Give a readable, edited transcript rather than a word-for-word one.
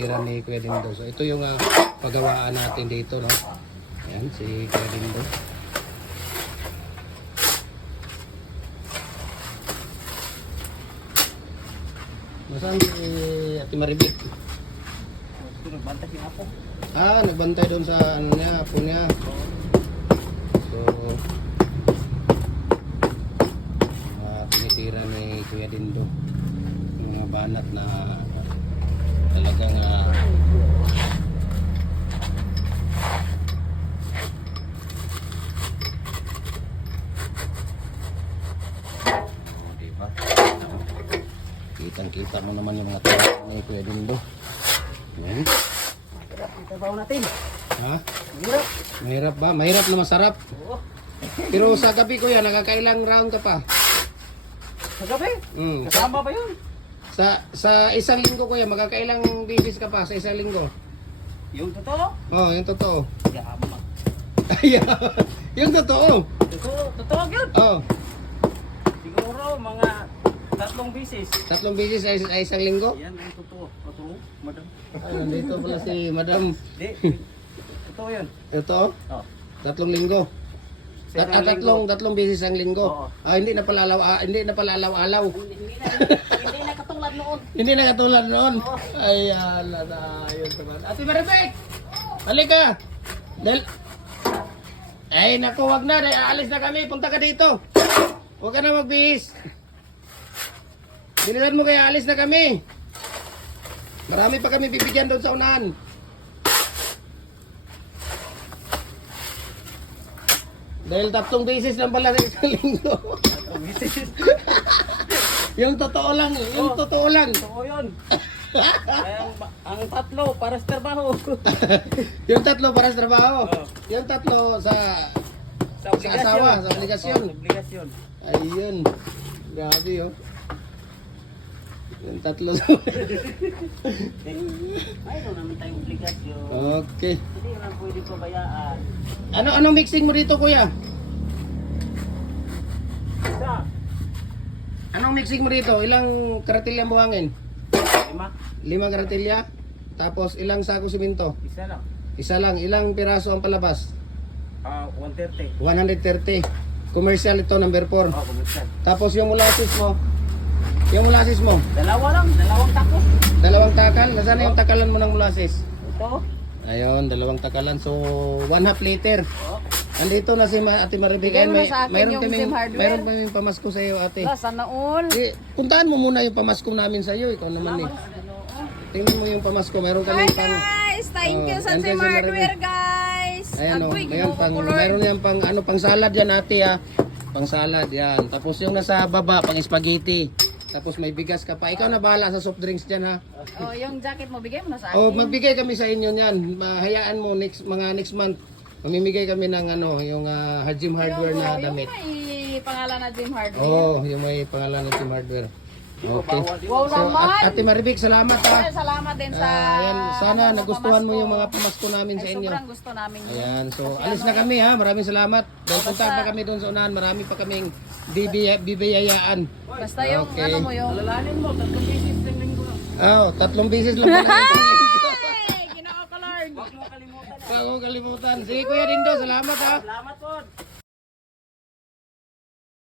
Tira ni Kuya Dindo. So ito yung paggawaan natin dito, no? Ayan, si Kuya Dindo. Nasaan si Ate Maribik? Nagbantay siya ako. Nagbantay doon sa ano niya, apo niya. So, tinitira ni Kuya Dindo. Mga banat na talagang diba? Kitang-kita mo naman yung mga tao ni Kuya Dindo. Ayan. Trabaho natin. Ha? Mahirap. Mahirap ba? Mahirap na masarap. Oo. Pero sa gabi Kuya, nakakailang round ka pa? Sa gabi? Kasama ba yun? Sa isang linggo Kuya, magkakailang bibis ka pa sa isang linggo? Yung totoo? Oh, yung totoo. Yama. Yung totoo. Totoo yun. Oh, Siguro mga 3 bisis. 3 bisis sa isang linggo? Yan ang totoo. Totoo, madam. Nandito pala si Madam. Di. Totoo yun. Ito, Oh. 3 linggo. Sa isang linggo. Tatlong bisis ang linggo. Oo. Hindi na pala alaw-alaw. Hindi na katulad noon. Hindi na katulad noon. Ay, ala na. Ayun naman. Ate Maribek! Halika! Dahil... Ay, naku, wag na. Aalis na kami. Punta ka dito. Huwag ka na magbihis. Bilisan mo kaya alis na kami. Marami pa kami bibigyan doon sa unahan. Dahil 3 beses lang pala sa isang linggo. Yung totoo lang. Yung totoo lang. Totoo yun. Ang 3 para sa trabaho. Yung 3 para sa trabaho. Oo. Yung 3 sa Sa asawa, sa obligasyon. Sa obligasyon. Ayun. Grabe oh. Yung 3 sa... Mayroon naman tayong obligasyon. Okay. Hindi naman pwede pabayaan. Anong mixing mo dito kuya? Isa. Anong mixing mo dito? Ilang karatilya buhangin? 5. 5 karatilya. Tapos ilang sako simento? Isa lang. Isa lang. Ilang piraso ang palabas? 130. 130. Commercial ito, number 4. Kumusta? Tapos yung molasses mo? Yung molasses mo? 2 lang. 2 takos. 2 takal? Nasaan yung takalan mo ng molasses? Ito. Ayun, 2 takalan. So, 1/2 liter. Oh. Nandito na si Ate Maribik. Bigay mo Ayun, na sa akin yung Zim Hardware. mayroon kaming pamasko sa iyo, ate. Sana all. Puntahan mo muna yung pamasko namin sa iyo. Ikaw naman eh. Tingnan mo yung pamasko. Mayroon Hi kaming pang... guys! Thank you sa and Zim Zim Hardware guys! Ayan o. Agoy, Ayan, kinukukulor. mayroon yan pang salad yan, ate ha. Pang salad yan. Tapos yung nasa baba, pang spaghetti. Tapos may bigas ka pa. Ikaw na bahala sa soft drinks dyan ha. Oh, yung jacket mo, bigay mo na sa akin. O magbigay kami sa inyo niyan. Hayaan mo mga next month. Mamimigay kami ng yung Hajim Hardware na damit. Yung may pangalan na Zim Hardware. Oo, yung may pangalan ng Hajim Hardware. Okay. Wow So, naman! Ate Maribik, salamat ha. Ay, salamat din sa... Ayan, sana sa nagustuhan mo pamasko. yung mga pamasko namin sa Ay, inyo. sobrang gusto namin yun. Ayan, so Kasi alis na kami ha. Maraming salamat. Dahil punta pa kami doon sa unahan. Marami pa kaming bibiyayaan. Basta yung Okay. ano mo yung... Alalahanin mo. 3 bisis ng linggo lang. 3 beses lang pala. Hey! Kinakakalard! Huwag mo kalimutan. Bago kalimutan. Sige Kuya Dindo, salamat ha. Salamat po.